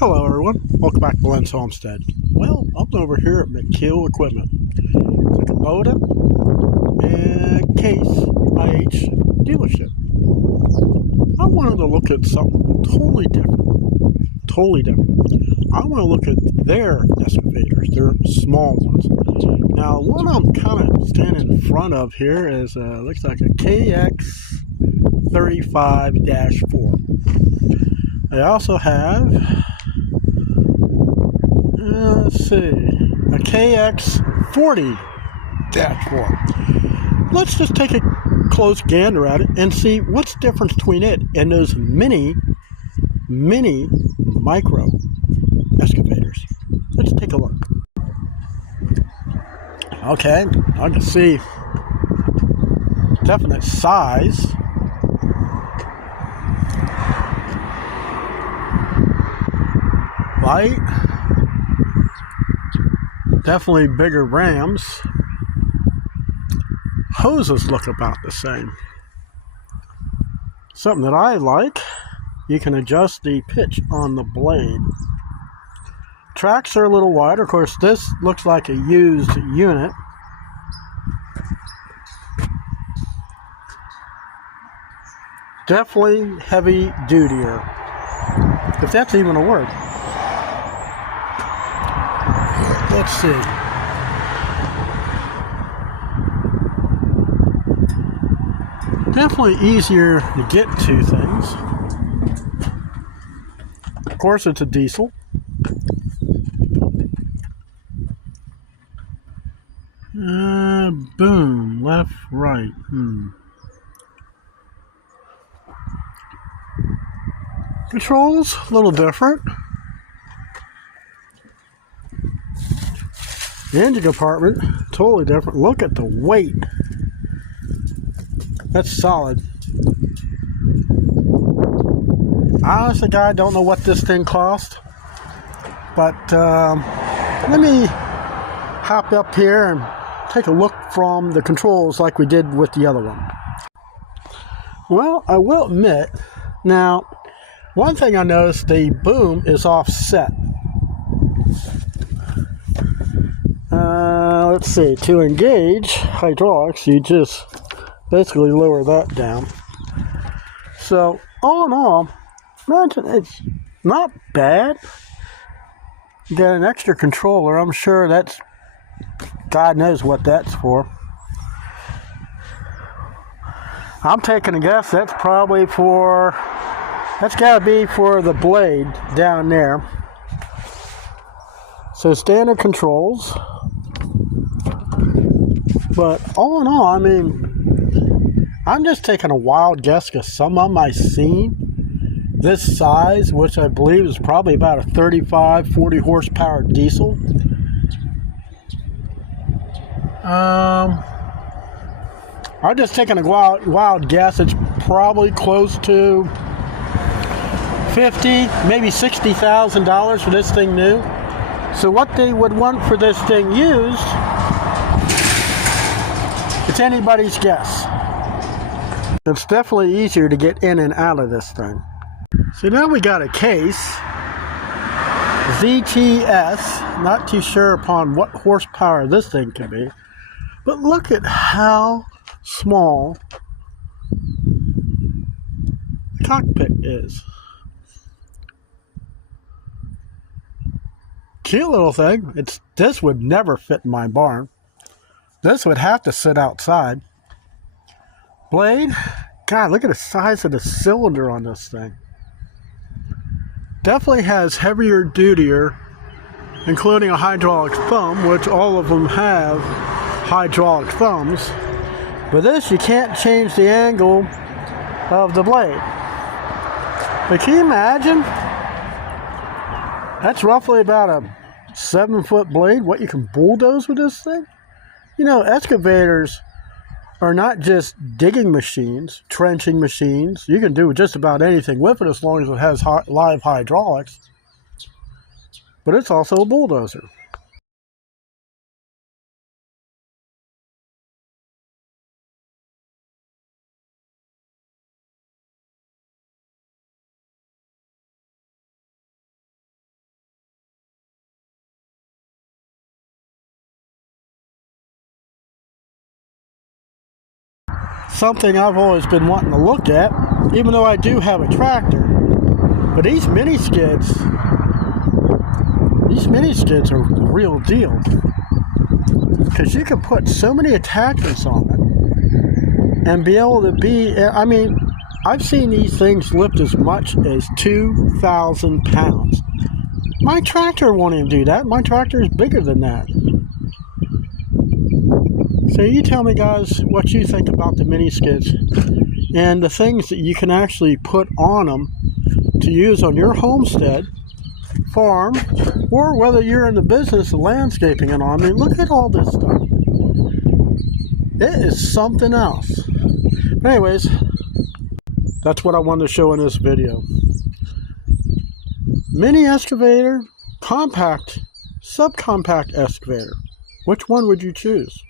Hello everyone, welcome back to Len's Homestead. Well, I'm over here at McKeel Equipment. It's a Kubota and Case IH dealership. I wanted to look at something totally different. I want to look at their excavators, their small ones. Now, one I'm kind of standing in front of here is, looks like a KX35-4. They also have let's see, a KX40-4. Let's just take a close gander at it and see what's the difference between it and those mini micro excavators. Let's take a look. Okay, I can see definite size. Light. Definitely bigger rams. Hoses look about the same. Something that I like, you can adjust the pitch on the blade. Tracks are a little wider. Of course, this looks like a used unit. Definitely heavy duty-er, if that's even a word. Let's see. Definitely easier to get to things. Of course, it's a diesel. Boom, left, right. Controls, a little different. The engine compartment, totally different. Look at the weight. That's solid. Honestly, guys, I don't know what this thing cost. But let me hop up here and take a look from the controls like we did with the other one. Well, I will admit, now, one thing I noticed, the boom is offset. Let's see, to engage hydraulics, you just basically lower that down. So, all in all, imagine it's not bad. You got an extra controller. I'm sure that's, God knows what that's for. I'm taking a guess that's probably for, that's got to be for the blade down there. So standard controls. But all in all, I mean, I'm just taking a wild guess because some of them I've seen this size, which I believe is probably about a 35-40 horsepower diesel. I'm just taking a wild guess. It's probably close to $50,000, maybe $60,000 for this thing new. So what they would want for this thing used, it's anybody's guess. It's definitely easier to get in and out of this thing. So now we got a Case ZTS. Not too sure upon what horsepower this thing can be. But look at how small the cockpit is. Cute little thing. This would never fit in my barn. This would have to sit outside. Blade, God, look at the size of the cylinder on this thing. Definitely has heavier duty-er, including a hydraulic thumb, which all of them have hydraulic thumbs. But this, you can't change the angle of the blade. But can you imagine? That's roughly about a 7-foot blade, what you can bulldoze with this thing? You know, excavators are not just digging machines, trenching machines. You can do just about anything with it as long as it has live hydraulics. But it's also a bulldozer. something I've always been wanting to look at, even though I do have a tractor. But these mini skids are the real deal, because you can put so many attachments on it and be able to be, I mean, I've seen these things lift as much as 2,000 pounds. My tractor won't even do that. My tractor is bigger than that. So you tell me, guys, what you think about the mini skids and the things that you can actually put on them to use on your homestead, farm, or whether you're in the business of landscaping and all. I mean, look at all this stuff. It is something else. But anyways, that's what I wanted to show in this video. Mini excavator, compact, subcompact excavator. Which one would you choose?